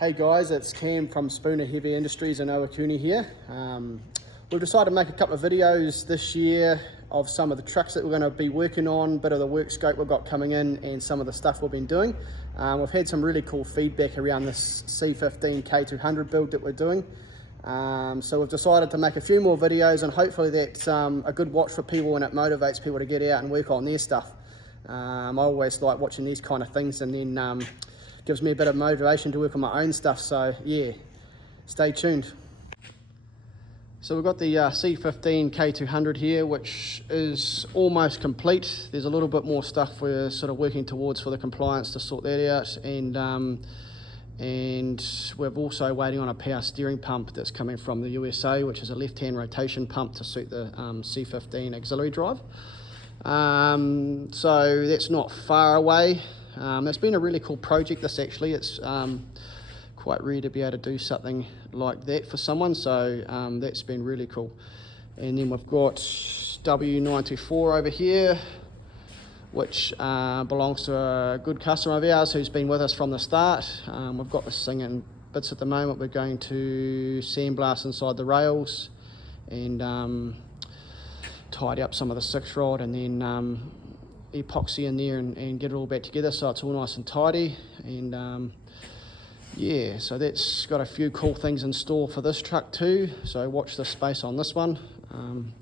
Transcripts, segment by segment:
Hey guys, it's Cam from Spooner Heavy Industries in Owakuni here. We've decided to make a couple of videos this year of some of the trucks that we're going to be working on, a bit of the work scope we've got coming in and some of the stuff we've been doing. We've had some really cool feedback around this C15 K200 build that we're doing. So we've decided to make a few more videos, and hopefully that's a good watch for people and it motivates people to get out and work on their stuff. I always like watching these kind of things, and then gives me a bit of motivation to work on my own stuff. So yeah, stay tuned. So we've got the C15 K200 here, which is almost complete. There's a little bit more stuff we're sort of working towards for the compliance to sort that out, and we're also waiting on a power steering pump that's coming from the USA, which is a left-hand rotation pump to suit the C15 auxiliary drive. So that's not far away. It's been a really cool project, this actually. It's quite rare to be able to do something like that for someone, so that's been really cool. And then we've got W924 over here, which belongs to a good customer of ours who's been with us from the start. We've got this thing in bits at the moment. We're going to sandblast inside the rails and tidy up some of the 6-rod, and then epoxy in there and get it all back together so it's all nice and tidy. And yeah, so that's got a few cool things in store for this truck too, so watch the space on this one. And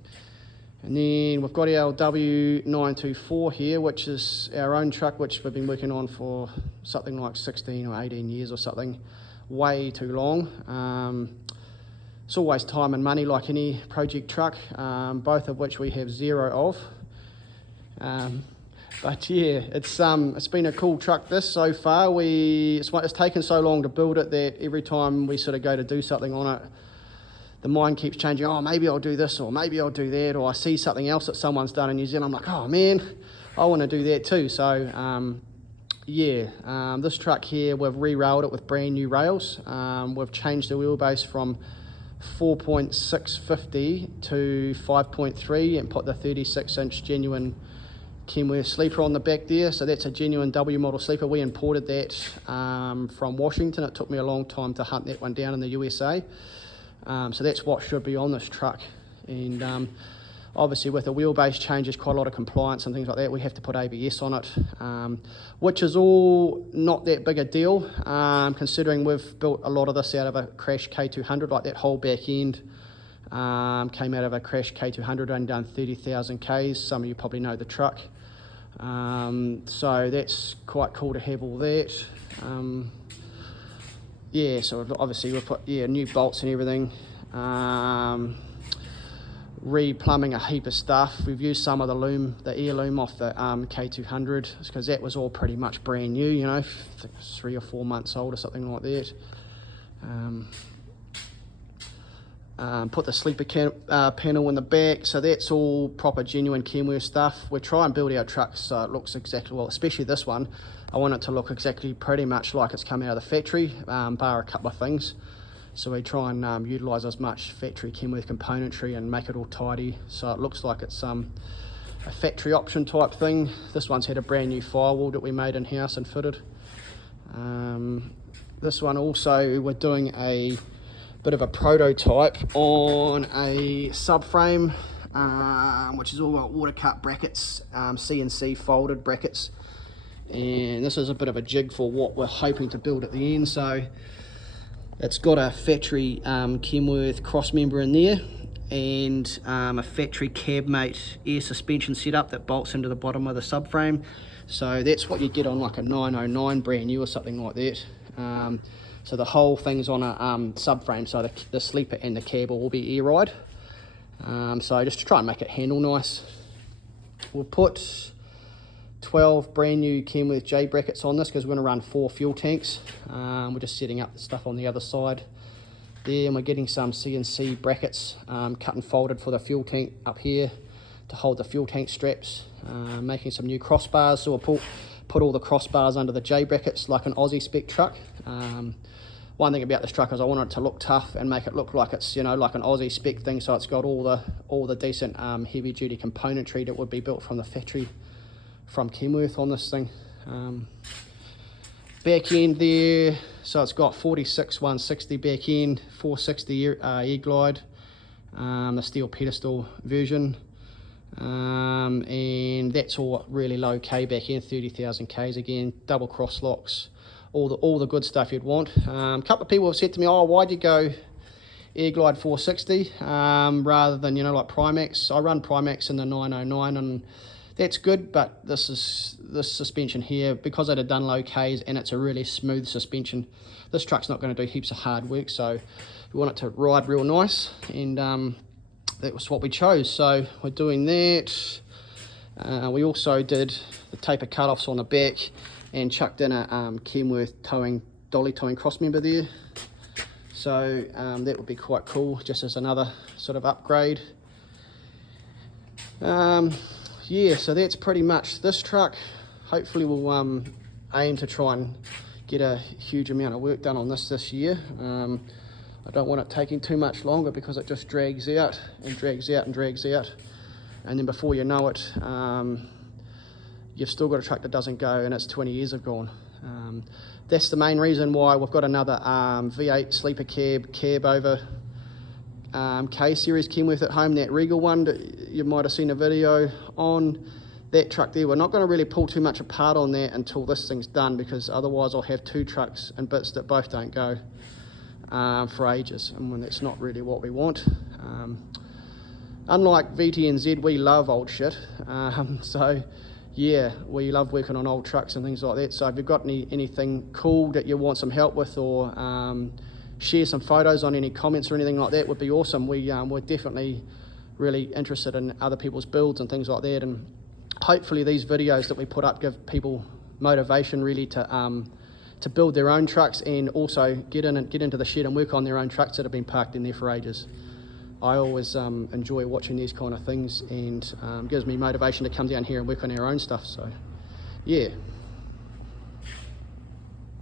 then we've got our W924 here, which is our own truck, which we've been working on for something like 16 or 18 years or something, way too long. It's always time and money like any project truck, both of which we have zero of. But yeah, it's been a cool truck this so far. It's taken so long to build it that every time we sort of go to do something on it, the mind keeps changing. Oh, maybe I'll do this, or maybe I'll do that, or I see something else that someone's done in New Zealand. I'm like, oh man, I want to do that too. So yeah, this truck here, we've re-railed it with brand new rails. We've changed the wheelbase from 4.650 to 5.3 and put the 36-inch genuine Kenworth sleeper on the back there. So that's a genuine W model sleeper. We imported that from Washington. It took me a long time to hunt that one down in the USA. So that's what should be on this truck. And obviously with the wheelbase changes, quite a lot of compliance and things like that, we have to put ABS on it, which is all not that big a deal, considering we've built a lot of this out of a crash K200. Like that whole back end came out of a crash K200 and done 30,000 Ks. Some of you probably know the truck. So that's quite cool to have all that. Yeah, so obviously we've put new bolts and everything. Re-plumbing a heap of stuff. We've used some of the air loom off the K200 because that was all pretty much brand new, you know, 3 or 4 months old or something like that. Put the sleeper panel in the back, so that's all proper genuine Kenworth stuff. We try and build our trucks so it looks exactly, well, especially this one, I want it to look exactly pretty much like it's come out of the factory, bar a couple of things. So we try and utilise as much factory Kenworth componentry and make it all tidy so it looks like it's a factory option type thing. This one's had a brand new firewall that we made in-house and fitted. This one also, we're doing a bit of a prototype on a subframe, which is all got water cut brackets, CNC folded brackets. And this is a bit of a jig for what we're hoping to build at the end. So it's got a factory Kenworth cross member in there, and a factory cabmate air suspension setup that bolts into the bottom of the subframe. So that's what you get on like a 909 brand new or something like that. So the whole thing's on a subframe, so the sleeper and the cab will all be air ride. So just to try and make it handle nice, we'll put 12 brand new Kenworth J brackets on this because we're going to run 4 fuel tanks. We're just setting up the stuff on the other side there, and we're getting some CNC brackets cut and folded for the fuel tank up here to hold the fuel tank straps. Making some new crossbars, so we'll put all the crossbars under the J brackets like an Aussie spec truck. One thing about this truck is I want it to look tough and make it look like it's, you know, like an Aussie spec thing, so it's got all the decent heavy duty componentry that would be built from the factory from Kenworth on this thing. Back end there, So it's got 46 160 back end, 460 air glide, the steel pedestal version, and that's all really low K back end, 30,000 Ks again, double cross locks, all the good stuff you'd want. A couple of people have said to me, oh, why'd you go air glide 460 rather than, you know, like Primax? I run Primax in the 909 and that's good, but this suspension here, because I'd have done low Ks and it's a really smooth suspension, this truck's not going to do heaps of hard work, so we want it to ride real nice, and that was what we chose. So we're doing that. We also did the taper cut-offs on the back and chucked in a Kenworth dolly towing cross member there. So that would be quite cool, just as another sort of upgrade. Yeah, so that's pretty much this truck. Hopefully we'll aim to try and get a huge amount of work done on this year. I don't want it taking too much longer because it just drags out and drags out and drags out. And then before you know it, you've still got a truck that doesn't go and it's 20 years have gone. That's the main reason why we've got another V8 sleeper cab over K-Series Kenworth at home, that Regal one that you might have seen a video on. That truck there, we're not going to really pull too much apart on that until this thing's done, because otherwise I'll have two trucks and bits that both don't go for ages, and when that's not really what we want. Unlike VT and Z, we love old shit, so yeah, we love working on old trucks and things like that. So if you've got anything cool that you want some help with, or share some photos on any comments or anything like that, would be awesome. We're definitely really interested in other people's builds and things like that, and hopefully these videos that we put up give people motivation really to build their own trucks, and also get into the shed and work on their own trucks that have been parked in there for ages. I always enjoy watching these kind of things, and gives me motivation to come down here and work on our own stuff. So yeah.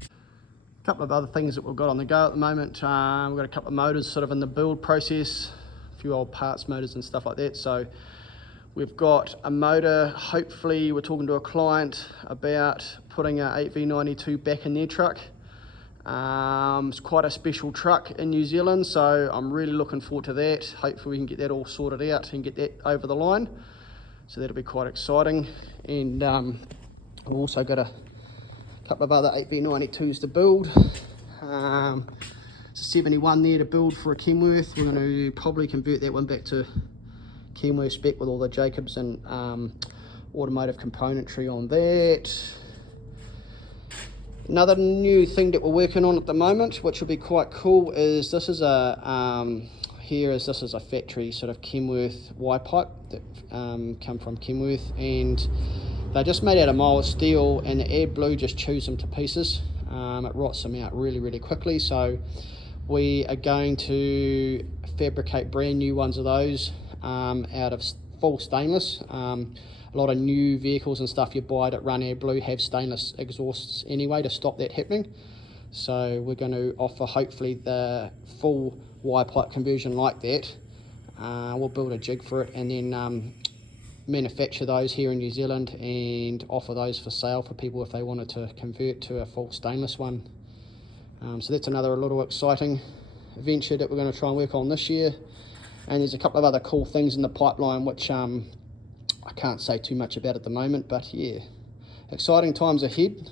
A couple of other things that we've got on the go at the moment. We've got a couple of motors sort of in the build process, a few old parts motors and stuff like that. So we've got a motor, hopefully we're talking to a client about putting a 8V92 back in their truck. It's quite a special truck in New Zealand, so I'm really looking forward to that. Hopefully we can get that all sorted out and get that over the line. So that'll be quite exciting. And we've also got a couple of other 8V92s to build. It's a 71 there to build for a Kenworth. We're going to probably convert that one back to Kenworth spec with all the Jacobs and automotive componentry on that. Another new thing that we're working on at the moment, which will be quite cool, is this is a this is a factory sort of Kenworth Y pipe that come from Kenworth, and they're just made out of mild steel, and the AdBlue just chews them to pieces. It rots them out really quickly, so we are going to fabricate brand new ones of those out of full stainless. A lot of new vehicles and stuff you buy that run AdBlue have stainless exhausts anyway to stop that happening. So we're going to offer hopefully the full Y pipe conversion like that. We'll build a jig for it and then manufacture those here in New Zealand and offer those for sale for people if they wanted to convert to a full stainless one. So that's another little exciting venture that we're going to try and work on this year. And there's a couple of other cool things in the pipeline which I can't say too much about at the moment, but yeah, exciting times ahead.